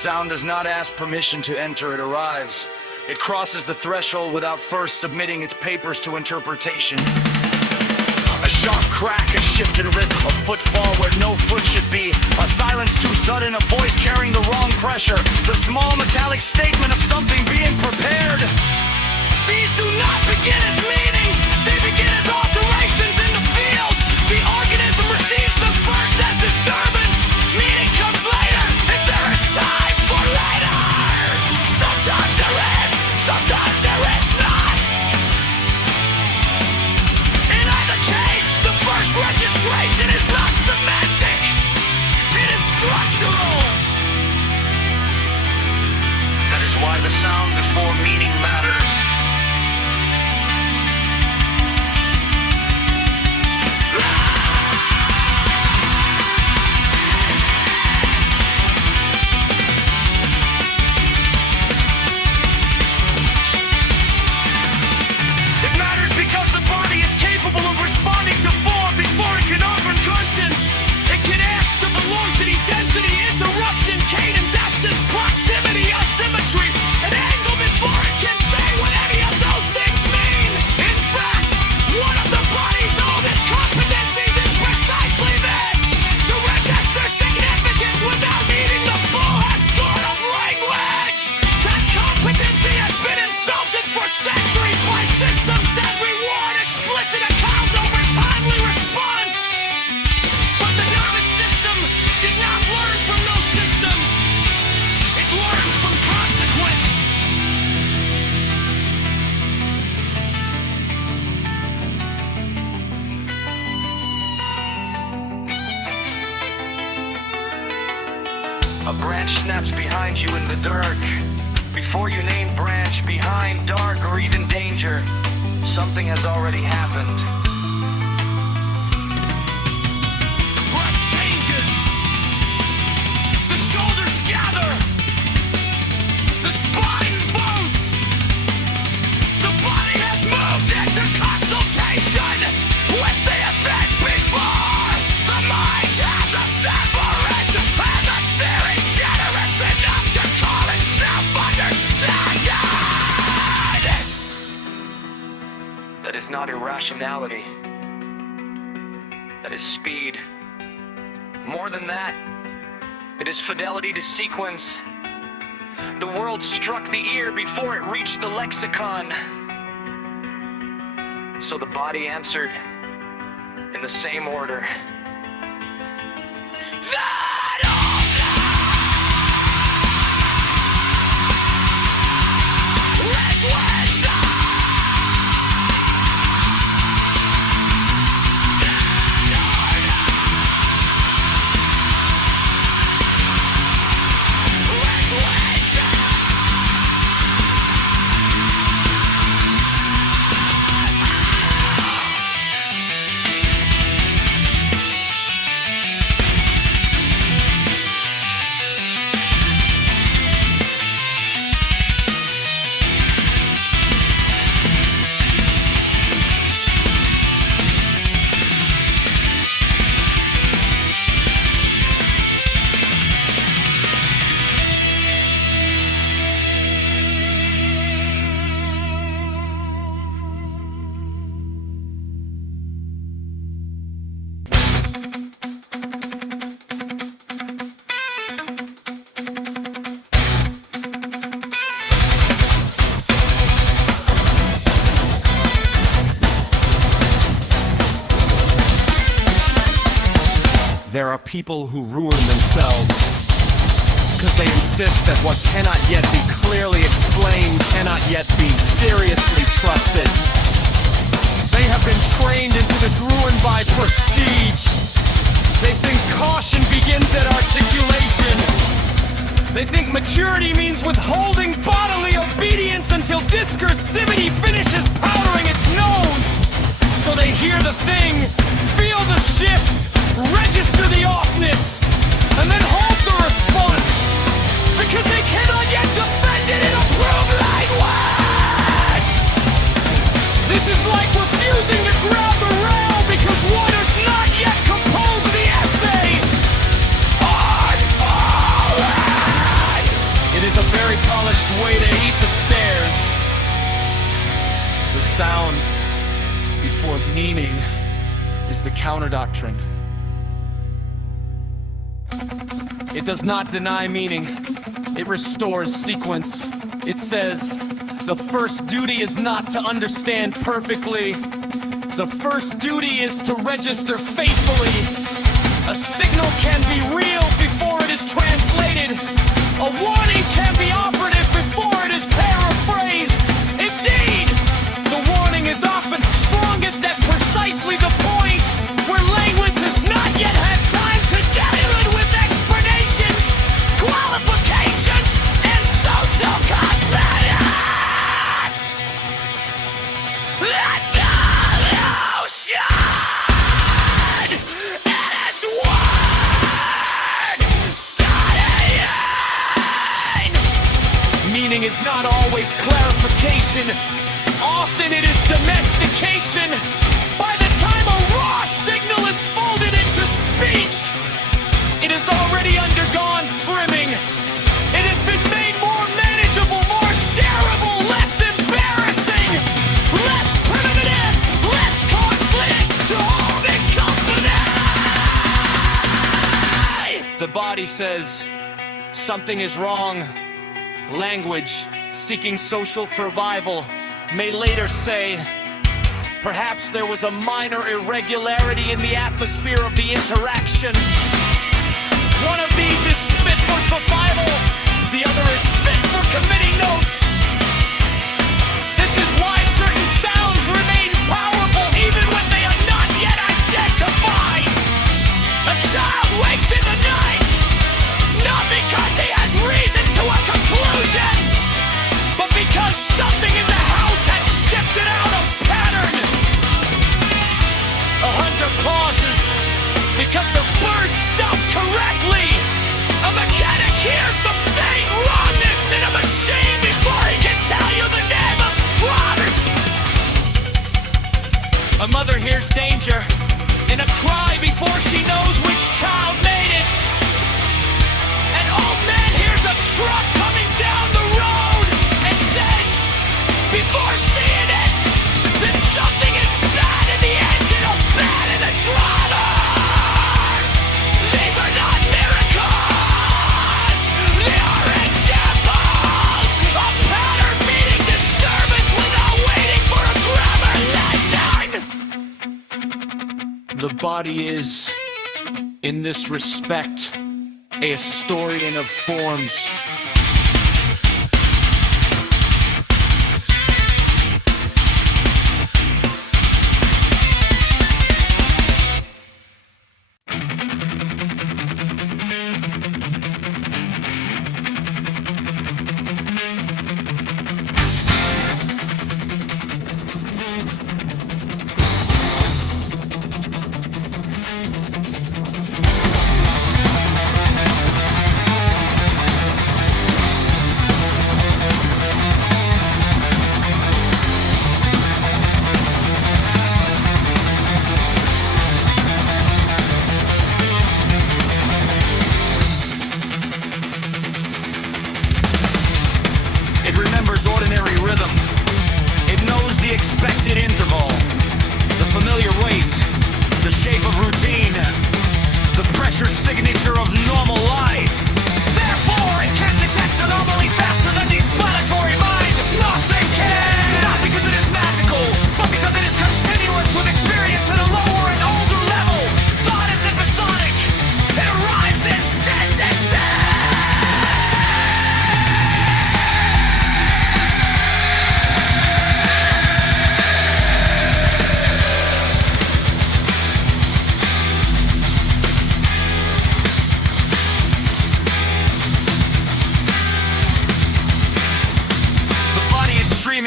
Sound does not ask permission to enter, it arrives. It crosses the threshold without first submitting its papers to interpretation. A sharp crack, a shift in rhythm, a footfall where no foot should be. A silence too sudden, a voice carrying the wrong pressure. The small metallic statement of something being prepared. These do not begin as meanings, they begin as alterations in the field. The organism receives them first as disturbance. Meaning comes later, if there is time for later. Sometimes there is, sometimes there is not. In either case, the first registration is not semantic, it is structural. That is why the sound before meaning matters. A branch snaps behind you in the dark. Before you name branch, behind, dark, or even danger, something has already happened. The breath changes. The shoulders gather. The spine votes. The body has moved into consultation with the event before. The mind has a separate and the theory generous enough to call itself understanding. That is not irrationality. That is speed. More than that, it is fidelity to sequence. The world struck the ear before it reached the lexicon. So the body answered in the same order. There are people who ruin themselves because they insist that what cannot yet be clearly explained cannot yet be seriously trusted. They have been trained into this ruin by prestige. They think caution begins at articulation. They think maturity means withholding bodily obedience until discursivity finishes powdering its nose. So they hear the thing, feel the shift, register the offness, and then hold the response, because they cannot yet defend it in approved language. This is like refusing to grab the rail because one has not yet composed the essay. Unfallen! sound before meaning is the counter-doctrine. It does not deny meaning, it restores sequence. It says, the first duty is not to understand perfectly. The first duty is to register faithfully. A signal can be real before it is translated. A warning can be operative before it is paraphrased. Indeed, the warning is often strongest at precisely the point where language has not yet had time to deal it with explanations, qualifications, and social cosmetics. The delusion! It is word studying! Meaning is not always clarification. Often it is domestication. By the time a raw signal is folded into speech, it has already undergone trimming. It has been made more manageable, more shareable, less embarrassing, less primitive, less costly to hold in company. The body says something is wrong. Language, seeking social survival, may later say, perhaps there was a minor irregularity in the atmosphere of the interactions. One of these is fit for survival, the other is fit for committing notes. This is why certain sounds remain powerful even when they are not yet identified. A child wakes in the night, not because he has reason to a conclusion, but because something in the house has shifted out of pattern. A hunter pauses because the birds stop correctly. A mechanic hears the faint wrongness in a machine before he can tell you the name of products. A mother hears danger in a cry before she knows which child made it. An old man hears a truck coming down the road and says, before seeing it, that something is bad in the engine or bad in the driver. These are not miracles. They are examples of pattern meaning disturbance without waiting for a grammar lesson. The body is, in this respect, a historian of forms. It remembers ordinary rhythm. It knows the expected interval, the familiar weight, the shape of routine, the pressure signature of normal life. Therefore, it can detect anomaly faster than the explanatory mind. Nothing can! Not because it is magical, but because it is continuous with experience at a lower and older level. Thought is episodic. It arrives in sentences.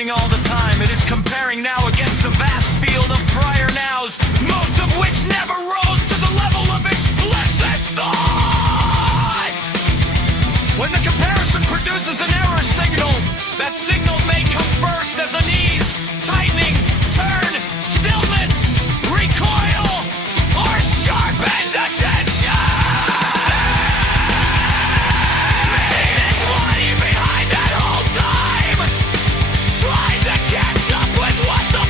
All the time, it is comparing now against a vast field of prior nows, most of which never rose to the level of explicit thought. When the comparison produces an error signal, that signal may come first as an ease, tightening, turn, stillness, recoil, or sharpened attention. It's lying behind that whole time, trying to catch up with what the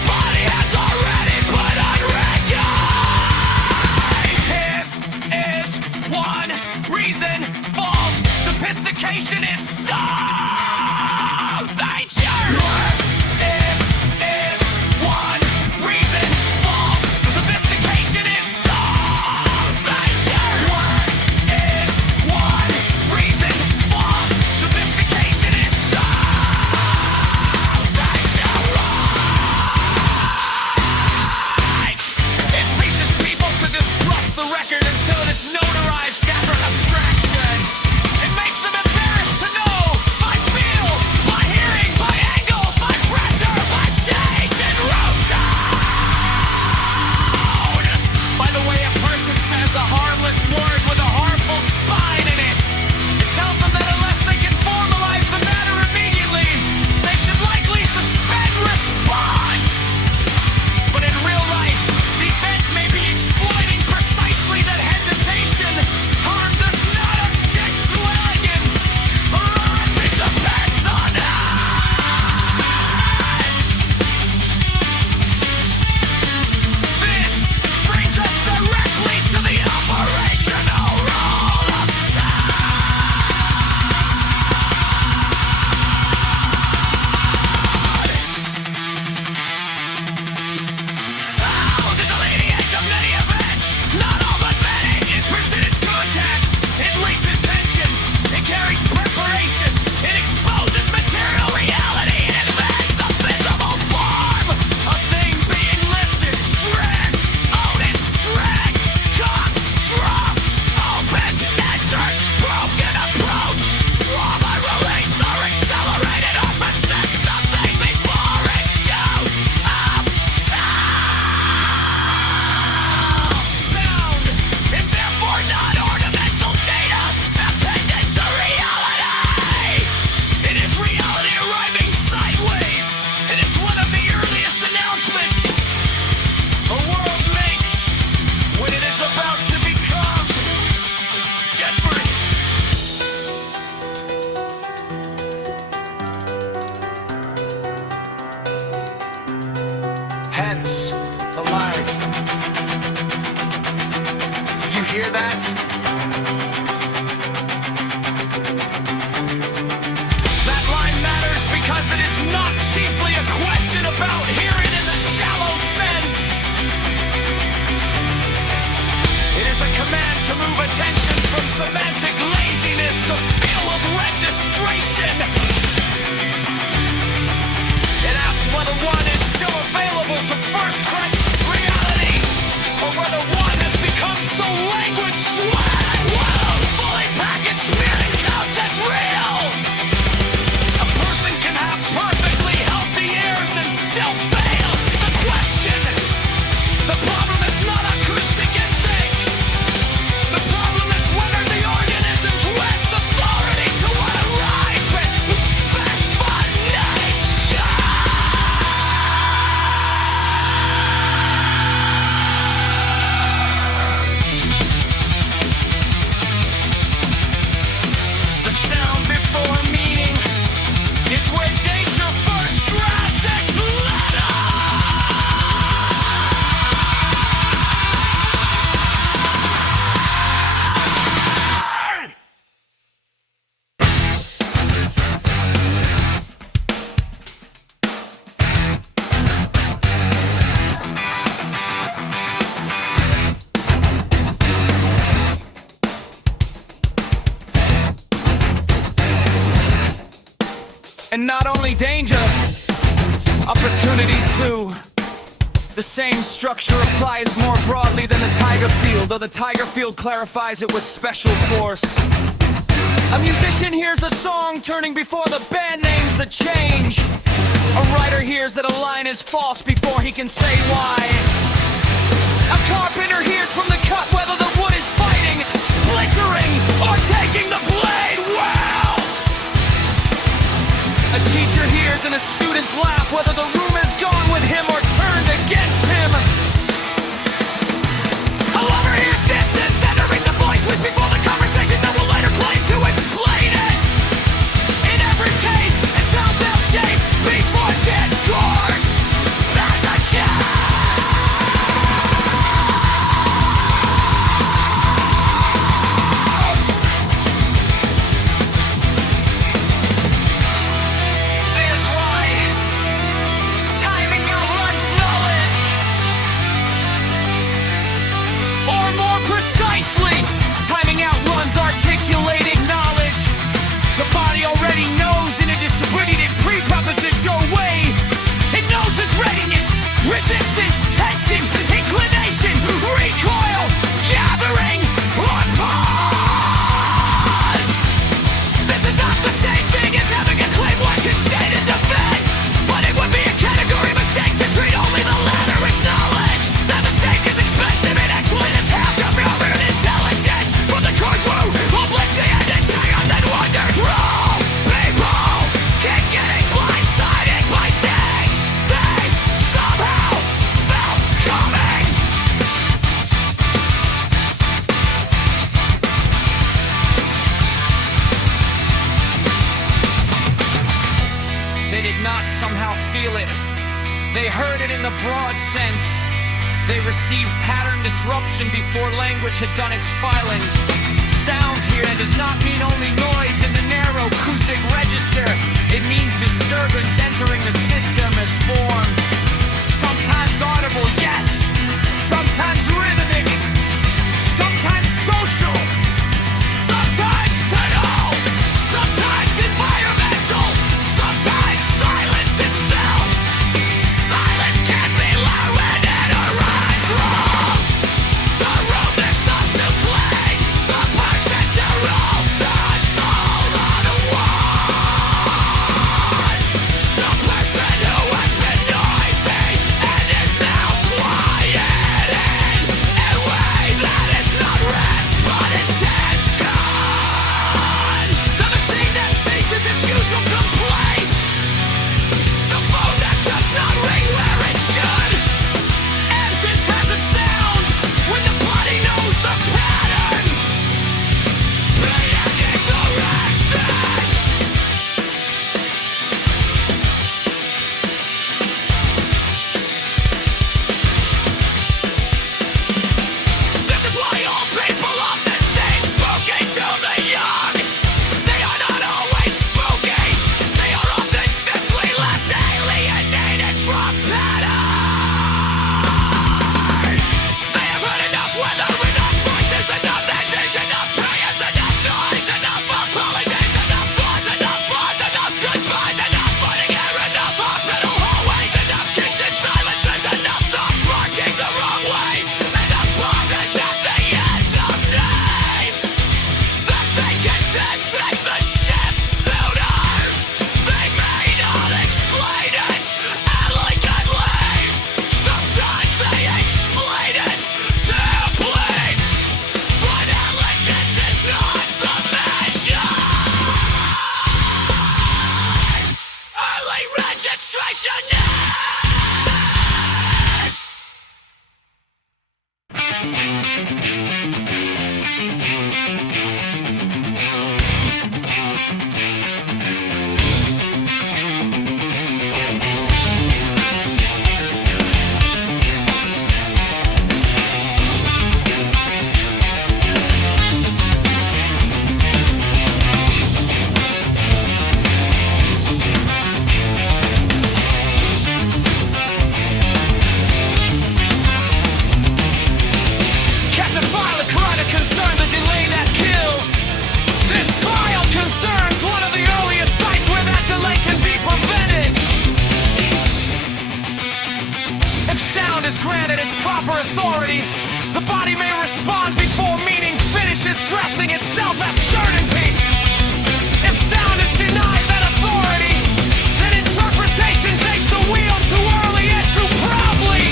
false. Sophistication is so dangerous. Is one reason false. Sophistication is so dangerous. Is one reason false. Sophistication is so dangerous. It teaches people to distrust the record until it's notarized after abstraction. It makes them embarrassed to know by feel, by hearing, by angle, by pressure, by change and root tone. By the way a person says a harmless word with a harmful spine in it, it tells them that unless they can formalize the matter immediately, they should likely suspend response. But in real life, the event may be exploiting precisely that hesitation. Harm does not object to elegance. It depends on it. This brings us directly to the operational role of sound is the leading edge of many events. Not all but many. It precipitates contact. It leaks intention. It carries preparation. It exposes material reality. It invents a visible form. A thing being lifted, dragged, owned, dragged, cocked, dropped, opened, entered, broken, approach, trauma released or accelerated or possessed something before it shows up. Sound is therefore non-ornamental data appended to reality. It is reality arriving sideways. It is one of the earliest announcements a world makes when it is about to become different. Hence the lag. You hear that? That line matters because it is not chiefly a question about hearing in the shallow sense. It is a command to move attention from semantic laziness to feel of registration. It asks whether one is still available to first crunch reality, or whether one has become so language twang. Well, fully packaged merely counts as real. A person can have perfectly healthy ears and still fail. The problem is not acoustic intake. The problem is whether the organism lends authority to arrive at best foundation. The sound before meaning is where danger first drafts its letter. And not only danger, opportunity too. The same structure applies more broadly than the tiger field, though the tiger field clarifies it with special force. A musician hears the song turning before the band names the change. A writer hears that a line is false before he can say why. A carpenter hears from the cut whether the wood is fighting, splintering, or taking the blade well. A teacher hears in a student's laugh whether the room has gone with him or turned against him. A lover hears distance entering the voice with before the conversation that will later claim to explain it. In every case, it sounds L-shaped before discourse. There's a doubt. somehow feel it. They heard it in the broad sense. They received pattern disruption before language had done its filing. Sound here does not mean only noise in the narrow acoustic register. It means disturbance entering the system as form. Sometimes audible, yes. Sometimes rhythmic. Sometimes social. Sometimes tonal. Sometimes environmental. Sometimes silence itself. Silence can be loud when it arrives wrong. The room that stops to play. The person to roll suns all on once. The person who has been noisy and is now quieted in a way that is not rest but intention. The machine that ceases its usual complaint. The phone that does not ring where it should. Absence has a sound when the body knows the pattern. Being interacted. This is why all people often sing spooky to the young. They are not always spooky. They are often simply less alienated from pattern. They have heard enough weather, enough voices, enough message, enough prayers, enough noise, enough apologies, enough thoughts, enough flaws, enough goodbyes, enough morning air, enough hospital hallways, enough kitchen silences, enough dogs barking the wrong way, enough pauses at the end of names. That they can then take the ship sooner. They may not explain it elegantly. Sometimes they explain it simply. But elegance is not the measure. Early registration is. Cast a file of crime to concern the delay that kills. This file concerns one of the earliest sites where that delay can be prevented. If sound is granted its proper authority, the body may respond before meaning finishes dressing itself as certainty. If sound is denied that authority, then interpretation takes the wheel too early and too proudly.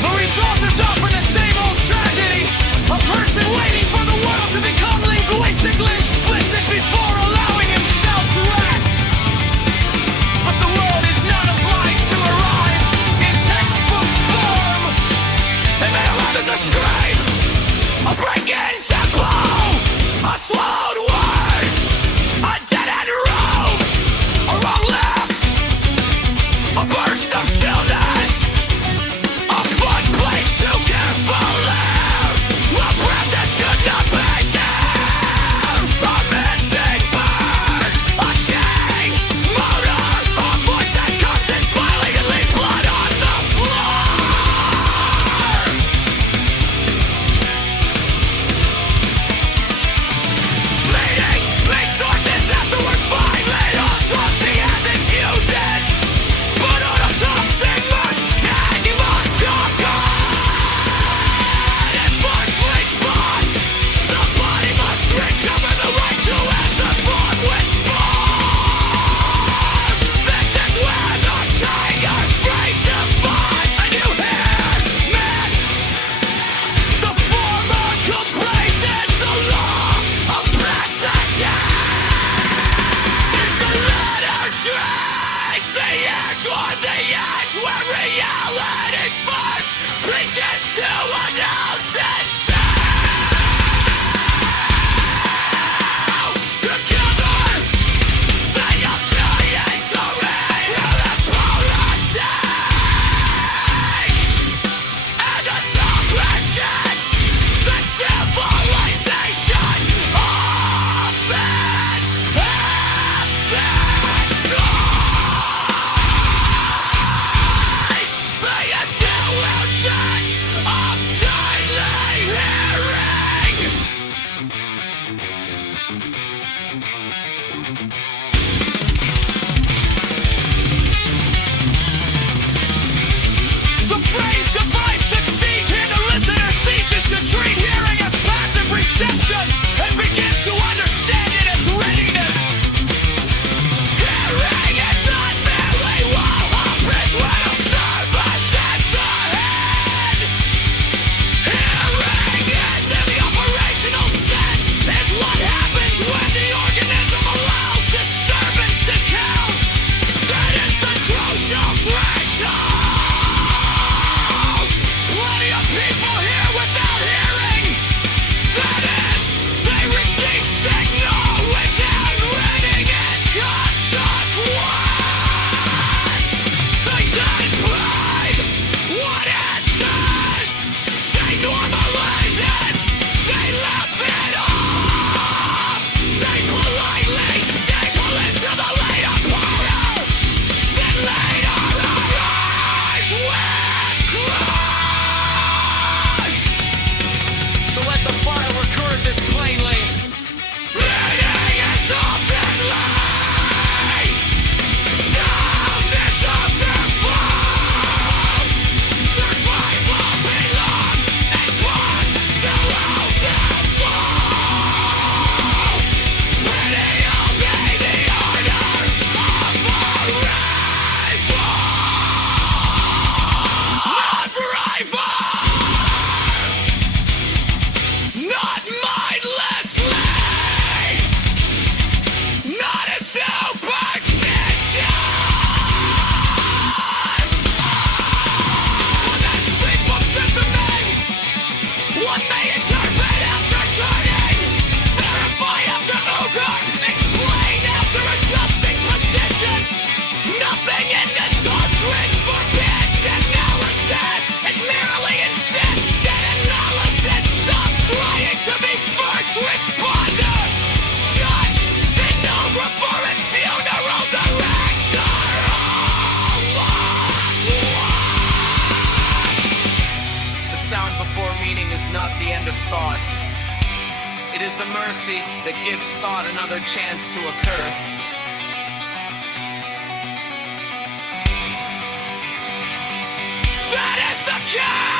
The result is often the same old tragedy. A person waiting for the world to become linguistically explicit before allowing himself to act. But the world is not obliged to arrive in textbook form. It may arrive as a scream, a break in tempo, a swallowed word. the mercy that gives thought another chance to occur. That is the cure!